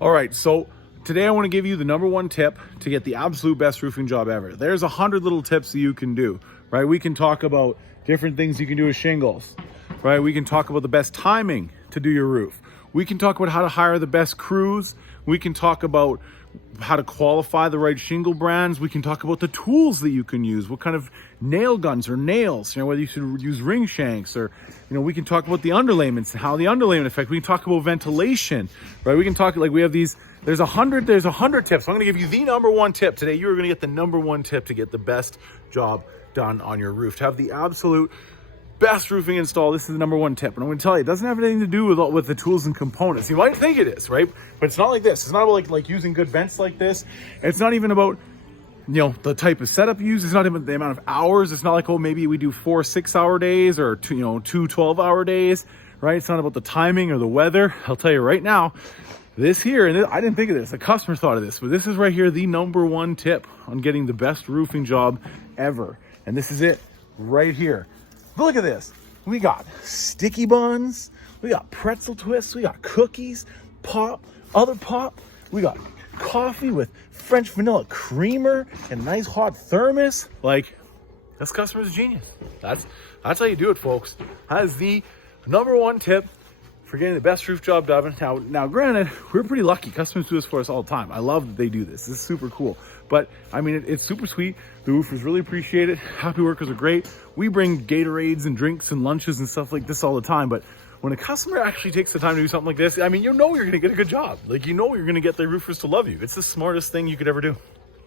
All right, so today I want to give you the number one tip to get the absolute best roofing job ever. There's 100 little tips that you can do, right? We can talk about different things you can do with shingles, right? We can talk about the best timing to do your roof. We can talk about how to hire the best crews. We can talk about how to qualify the right shingle brands. We can talk about the tools that you can use, what kind of nail guns or nails, whether you should use ring shanks or, we can talk about the underlayments and how the underlayment affect. We can talk about ventilation, right? We can talk, like, we have these, there's 100 tips. So I'm gonna give you the number one tip today. You're gonna get the number one tip to get the best job done on your roof, to have the absolute best roofing install. This is the number one tip, and I'm going to tell you, it doesn't have anything to do with the tools and components. You might think it is, right? But it's not like this. It's not about like using good vents like this. It's not even about the type of setup you use. It's not even the amount of hours. It's not like, oh, maybe we do 4 6-hour days or two 12-hour days, right? It's not about the timing or the weather. I'll tell you right now, this here, and I didn't think of this, the customer thought of this, but this is right here the number one tip on getting the best roofing job ever. And this is it right here. Look at this. We got sticky buns, we got pretzel twists, we got cookies, pop, other pop, we got coffee with French vanilla creamer and a nice hot thermos. Like, this customer's a genius. That's how you do it, folks. That is the number one tip for getting the best roof job done. Now, granted, we're pretty lucky. Customers do this for us all the time. I love that they do this. This is super cool. But I mean, it's super sweet. The roofers really appreciate it. Happy workers are great. We bring Gatorades and drinks and lunches and stuff like this all the time. But when a customer actually takes the time to do something like this, I mean, you're going to get a good job. Like, you're going to get the roofers to love you. It's the smartest thing you could ever do.